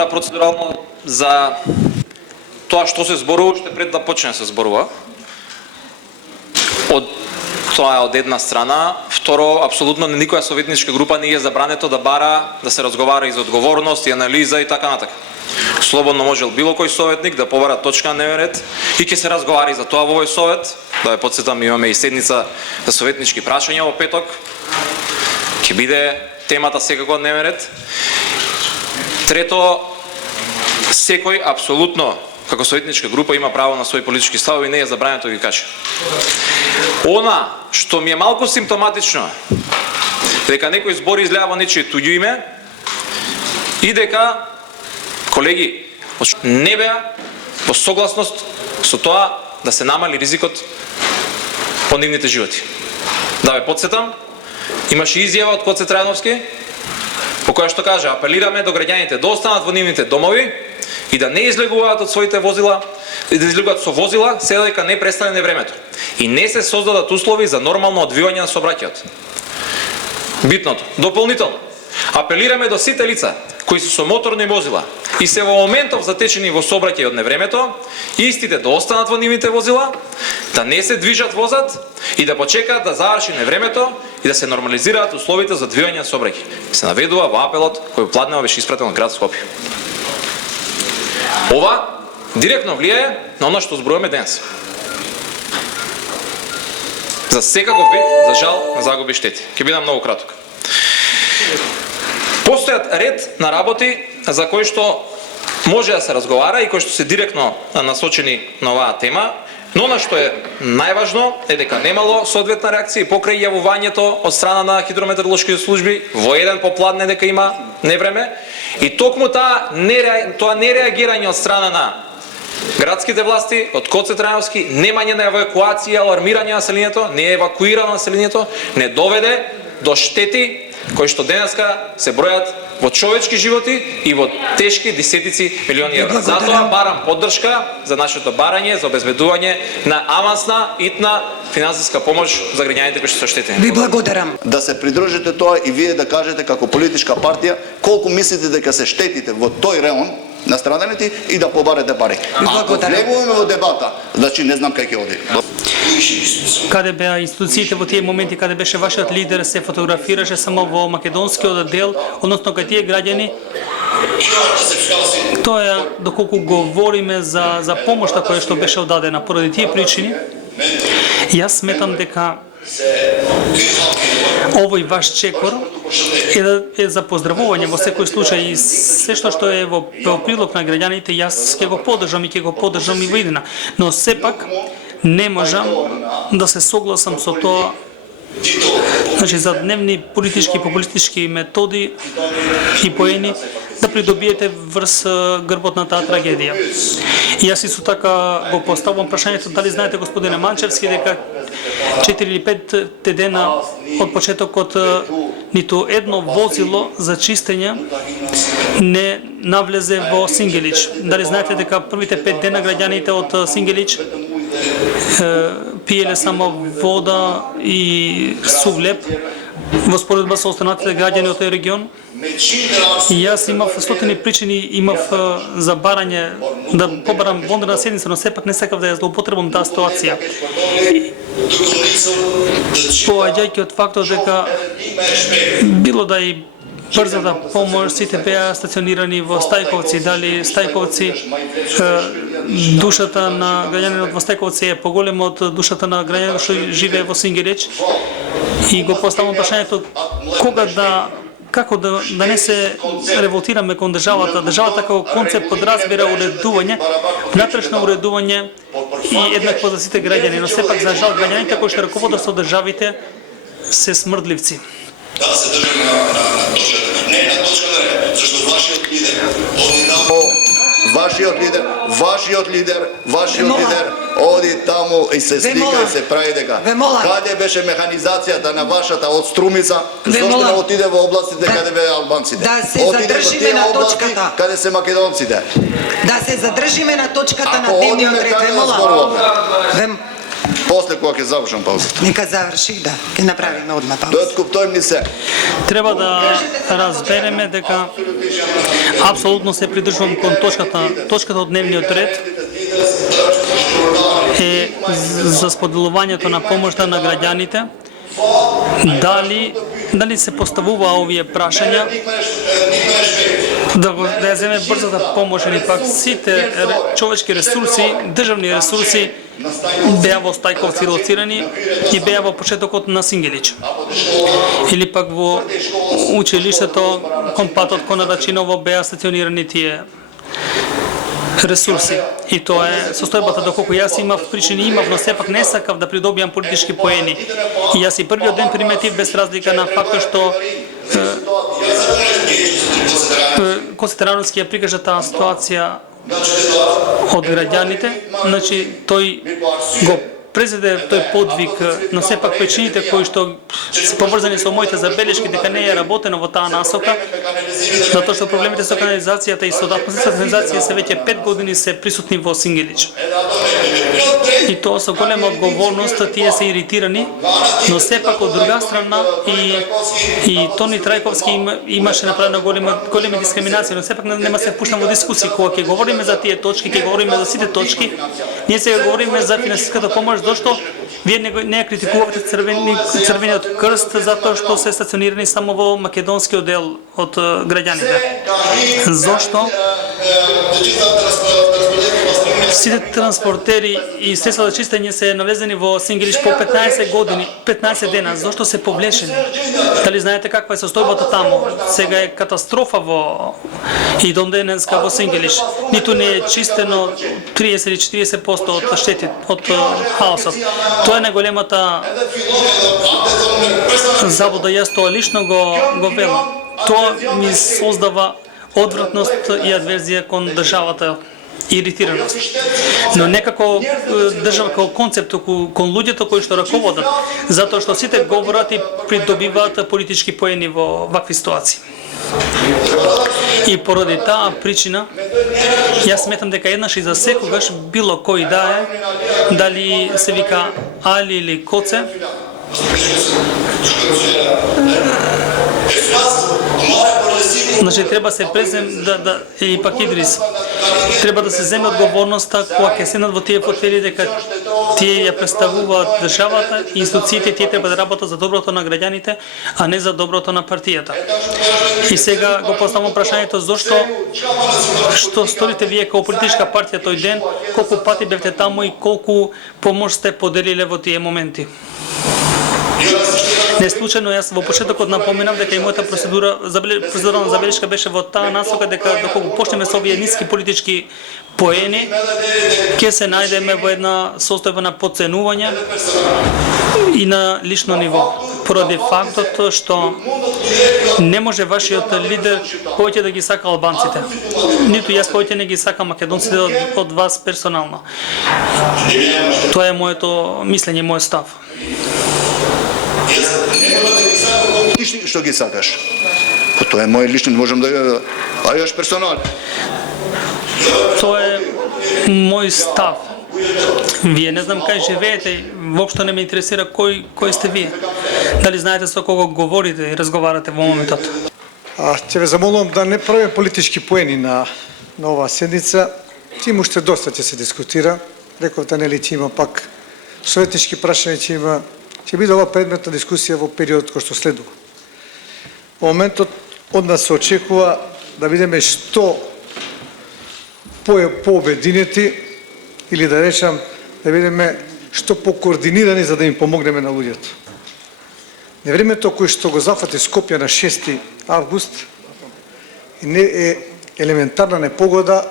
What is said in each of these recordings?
бара процедурално за тоа што се зборува уште пред да почне се зборува. Тоа е од една страна. Второ, апсолутно никоја советничка група не е забрането да бара да се разговара и за одговорност и анализа и така натака. Слободно можел било кој советник да побара точка на дневен ред и ќе се разговара и за тоа во овој совет. Да ве потсетам, имаме и седница за советнички прашања во петок. Ќе биде темата секако на дневен ред. Трето, секој апсолутно како советничка група има право на своји политички ставови и не е забрането да ги каже. Она што ми е малку симптоматично, дека некој збори излева нечие туѓо име и дека колеги не беа во согласност со тоа да се намали ризикот по нивните животи. Да ве потсетам, имаше изјава од Коце Трајановски по која што кажа: апелираме до граѓаните да останат во нивните домови и да не излегуваат од своите возила, и да излегуваат со возила, се дека не престане времето. И не се создадат услови за нормално одвивање на сообраќајот. Битното, дополнително, апелираме до сите лица кои се со моторни возила и се во моментов затечени во сообраќај од невремето, истите да останат во нивните возила, да не се движат возат и да почекаат да заврши невремето и да се нормализираат условите за одвивање на сообраќај. Се наведува во апелот кој пладнево беше испратен од град Скопје. Ова директно влијае на оно што зборуваме денес. За секаков вид, за жал, на загуби штети. Ќе бидам многу краток. Постојат ред на работи за кои што може да се разговара и кои што се директно насочени на оваа тема, но она што е најважно е дека немало соодветна реакција и покрај јавувањето од страна на хидрометеоролошките служби во еден попладне дека има невреме и токму тоа нереагирање од страна на градските власти, од Коце Трајановски, немање на евакуација, алармирање на населението, не евакуирано населението, не доведе до штети кои што денеска се бројат во човечки животи и во тешки десетици милиони евра. Затоа барам поддршка за нашето барање за обезбедување на авансна, итна финансиска помош за граѓаните кои што се оштетени. Ви благодарам. Да се придржите тоа и вие да кажете како политичка партија колку мислите дека се штетите во тој реон на страданите и да побарете пари. Ако влегуваме во дебата, значи не знам кај ќе оди. Каде беа институциите во тие моменти каде беше вашиот лидер, се фотографираше само во македонскиот дел, односно кај тие граѓани? Тоа е доколку говориме за помошта која што беше одадена поради тие причини. Јас сметам дека овој ваш чекор е за поздравување во секој случај и се што е во прилог на граѓаните, јас ќе го поддржам и ќе го поддржам и во иднина. Но сепак не можам да се согласам со тоа, значи за дневни политички и популистички методи и поени да придобиете врз грбот на таа трагедија. И јас исто така го поставам прашањето, дали знаете, господине Манчевски, дека 4 или 5 дена од почетокот ниту едно возило за чистење не навлезе во Сингелич. Дали знаете дека првите 5 дена граѓаните од Сингелич пиеле само вода и сув леп во споредба со останатите граѓани од тој регион? И јас имав стотини причини, имав за барање да побарам вондерна седница, но сепак не сакав да ја злоупотребам таа ситуација. Поаѓајќи од фактот дека било да и брзата помош, сите беа стационирани во Стајковци, дали Стајковци, душата на граѓанинот во Стајковци е поголема од душата на граѓанинот што живее во Сингелич, и го поставам прашањето како да не се револтираме кон државата. Државата како концепт подразбира уредување, внатрешно уредување и еднакво за сите граѓани, но сепак за жал граѓаните кои што раководат со државите се смрдливци. Да се држиме на точката. Не на точката, зашто вашиот лидер оди таму и се слика и се прави дека каде беше механизацијата на вашата од Струмица, зашто не отиде во областите каде беа албанците. Да се задржиме на точката. Каде се македонците. Да се задржиме на точката на дневниот ред. После кога ќе завршам паузата. Нека заврши, да. Ќе направиме одма пауза. Тој ми се. Треба да разбереме дека апсолутно се придржувам кон точката од дневниот ред е за споделувањето на помошта на граѓаните. Дали се поставува овие прашања да ја земе брзата помош или пак сите човечки ресурси, државни ресурси беа во Стајковци лоцирани и беа во почетокот на Сингелич. Или пак во училиштето кон патот кон Рачиново беа стационирани тие ресурси. И тоа е состојбата доколку јас имав причини, но сепак не сакав да придобијам политички поени. И јас и првиот ден приметив без разлика на фактот што Косе Терановски ја прикажа таа ситуација од граѓаните, значи тој го презеде тој подвиг, но сепак причините кои што се поврзани со моите забелешки дека не е работено во таа насока, затоа што проблемите со канализацијата и со атмосферската канализација се веќе 5 години се присутни во Сингелич. И тоа со голема одговорност тие се иритирани, но сепак од друга страна и Тони Трајковски имаше направено големи дискриминации, но сепак нема се впуштам во дискусии кога ќе говориме за тие точки, ќе говориме за сите точки. Ние сега говориме за финансиската помош, зашто вие не ја критикувате Црвениот крст затоа што се стационирани само во македонскиот дел од граѓаните. Зошто сите транспортери и средства за чистење се навезени во Сингелич по 15 години, 15 дена. Зошто се повлечени? Дали знаете каква е состојбата таму? Сега е катастрофа во и до денеска во Сингелич. Ниту не е чистено 30 или 40% од штети, од хаосот. Тоа е најголемата забуда. Јас тоа лично го велам. Тоа ми создава одвратност и адверзија кон државата, иритираност. Но некако држава како концепт кон луѓето кои што раководат, затоа што сите говорат и придобиваат политички поени во вакви ситуации. И поради таа причина, јас сметам дека еднаш и за секогаш било кој да е, дали се вика Али или Коце, значи треба се презем и пак Идрис. Треба да се земе одговорноста кога ќе седнат во тие фотели дека тие ја представуваат државата и институциите, тие треба да работат за доброто на граѓаните, а не за доброто на партијата. И сега го поставам прашањето зошто што сторите вие како политичка партија тој ден, колку пати бевте таму и колку помош сте поделиле во тие моменти. Не случајно јас во почетокот напоменав дека и мојата процедурална забелешка беше во таа насока дека доколку почнеме со овие ниски политички поени, ќе се најдеме во една состојба на подценување и на лично ниво. Поради фактот што не може вашиот лидер повеќе да ги сака албанците. Ниту јас повеќе не ги сакам македонците од вас персонално. Тоа е моето мислење, мојот став. Што ги сакаш? Тоа е мој лично, можам да а јаш персонал. Тоа е мој став. Вие не знам кај живеете, воопшто не ме интересира кој сте вие. Дали знаете со кого говорите и разговарате во моментот? Ќе ве замолувам да не правиме политички поени на оваа седница. Тим уште доста ќе се дискутира. Рековте нели ќе има пак советнички прашања, ќе биде ова предмет на дискусија во периодот кој што следува. Во моментот од нас се очекува да бидеме што пообединети или да речам да бидеме што покоординирани за да им помогнеме на луѓето. На времето кој што го зафати Скопје на 6 август не е елементарна непогода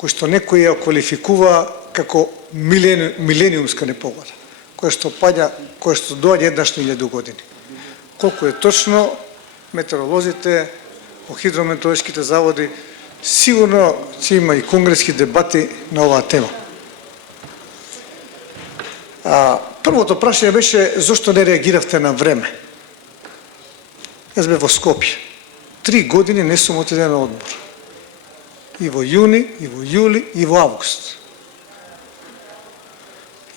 кој што некој ја квалификува како милениумска непогода, кој што доаѓа еднаш на 1000 години. Колку е точно, метеоролозите, хидрометеоролошките заводи, сигурно ќе има и конгрески дебати на оваа тема. Првото прашање беше зошто не реагиравте на време. Јас бев во Скопје. 3 години не сум отиден на одмор. И во јуни, и во јули, и во август.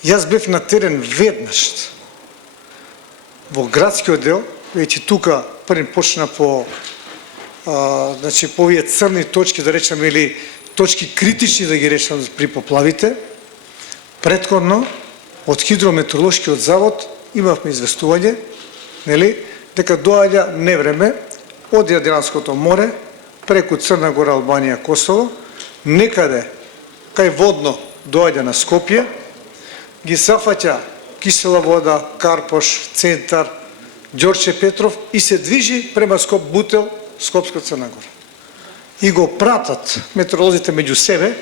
Јас бев на терен веднаш во градскиот дел, веќе тука првен почна по значи по овие црни точки, да речеме, или точки критични да ги речам при поплавите. Претходно од хидрометеоролошкиот завод имавме известување, нели, дека доаѓа невреме од Јадранското море преку Црна Гора, Албанија, Косово, некаде кај водно доаѓа на Скопје, ги сафаќа кисела вода, Карпош, Центар, Ѓорче Петров и се движи према Скоп Бутел, Скопска Црна Гора. И го пратат метеоролозите меѓу себе,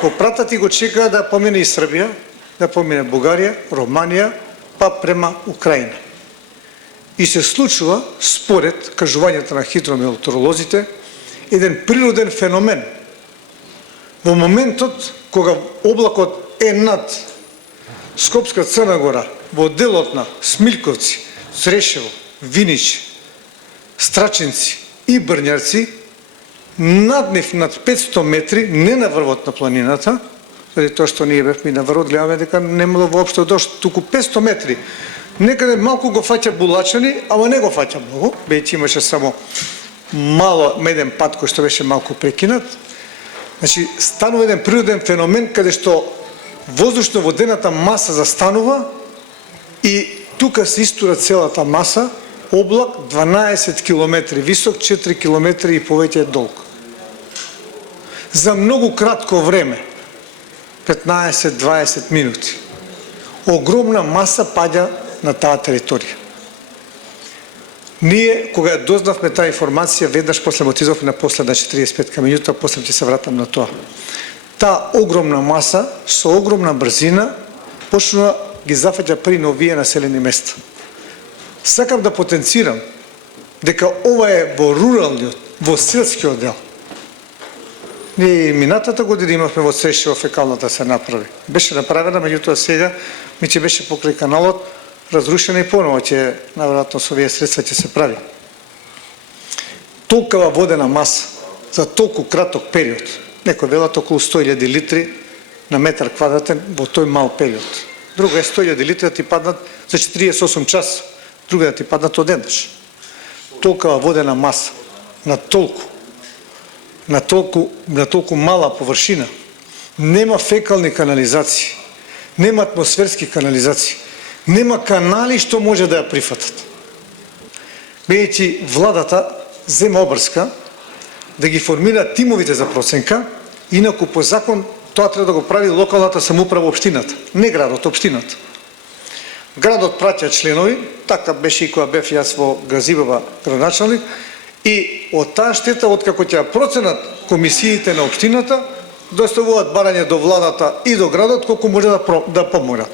го пратат и го чекаат да помине и Србија, да помине Бугарија, Романија, па према Украина. И се случува, според кажувањето на хидрометеоролозите, еден природен феномен. Во моментот кога облакот е над Скопска Црна Гора, во делот на Смилковци, Срешево, Винич, Страчинци и Брњарци, над 500 метри, не на врвот на планината, заради тоа што ние бевме на врвот, гледаме дека немало воопшто дошт, туку 500 метри. Некаде малку го фаќа Булачани, ама не го фаќа многу, бејќи имаше само мало меден пат кој што беше малку прекинат. Значи, станува еден природен феномен каде што воздушно-водената маса застанува и тука се истура целата маса, облак 12 км висок, 4 км и повеќе долг. За многу кратко време, 15-20 минути, огромна маса паѓа на таа територија. Ние, кога ја дознавме таа информација, веднаш после отидовме на последна 45 минута, после ќе се вратам на тоа. Таа огромна маса, со огромна брзина, почнува ги зафаќа при новие населени места. Сакам да потенцирам дека ова е во руралниот, во селскиот дел. Ние минатата година имавме во Срешево фекалната се направи. Беше направена, меѓутоа сега ми че беше покрај каналот, разрушена и поново ќе, наверојатно со овие средства ќе се прави. Толкава водена маса за толку краток период, некој велат околу 100.000 литри на метар квадратен во тој мал период. Друго е 100.000 литри да ти паднат за 48 часа, друго да ти паднат одеднаш. Толкава водена маса на толку мала површина, нема фекални канализации, нема атмосферски канализации, нема канали што може да ја прифатат. Бидејќи владата зема обрска да ги формира тимовите за проценка, инаку по закон тоа треба да го прави локалната самоуправа општината, не градот, општината. Градот праќа членови, така беше и кога бев јас во Газибава градоначалник, и од таа штета, откако ќе проценат комисиите на општината, доставуваат барање до владата и до градот колку може да помогнат.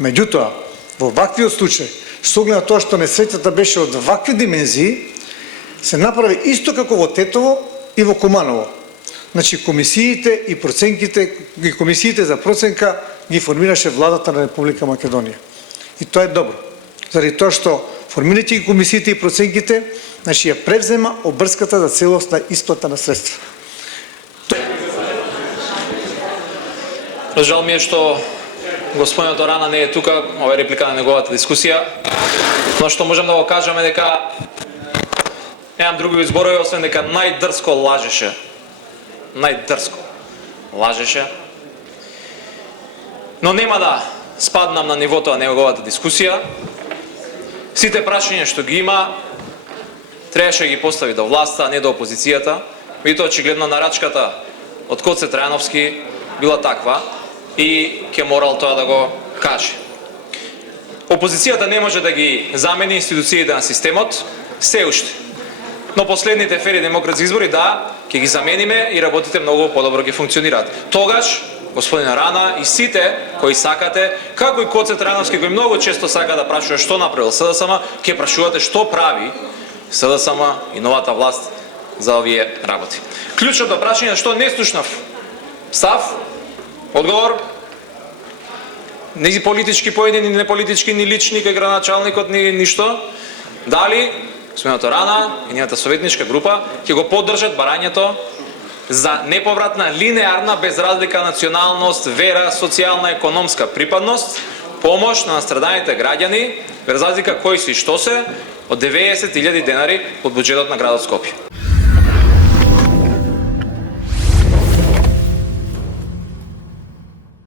Меѓутоа, во ваквиот случај, со оглед на тоа што несреќата беше од вакви димензии, се направи исто како во Тетово и во Куманово. Значи, комисиите и проценките, комисиите за проценка ги формираше владата на Република Македонија. И тоа е добро. Заради тоа што формирајќи комисиите и проценките, значи ја превзема обрската за целосна исплата на средства. Жал ми е што господинот Рана не е тука, ова е реплика на неговата дискусија, но што можам да го кажам е дека немам други изборови, освен дека најдрско лажеше. Најдрско лажеше. Но нема да спаднам на нивото на неговата дискусија. Сите прашања што ги има, требаше да ги постави до власта, а не до опозицијата. Меѓутоа, очигледно нарачката од Коце Трајановски била таква и ќе морал тоа да го каже. Опозицијата не може да ги замени институциите на системот, се уште. Но последните фери демократски избори, да, ќе ги замениме и работите многу подобро ќе функционираат. Тогаш, господин Рана и сите кои сакате, како и Коце Трајановски кој многу често сака да прашува што направил СДСМ, ќе прашувате што прави СДСМ и новата власт за овие работи. Клучното прашање што не слушнав став, одговор, ни политички поедини, ни неполитички, ни лични, кај градоначалникот, ни ништо. Дали господинот Рана и нејата советничка група ќе го поддржат барањето за неповратна линеарна без разлика националност, вера, социјална, економска припадност, помош на настраданите граѓани, без разлика кои си и што се, од 90.000 денари од буџетот на градот Скопје.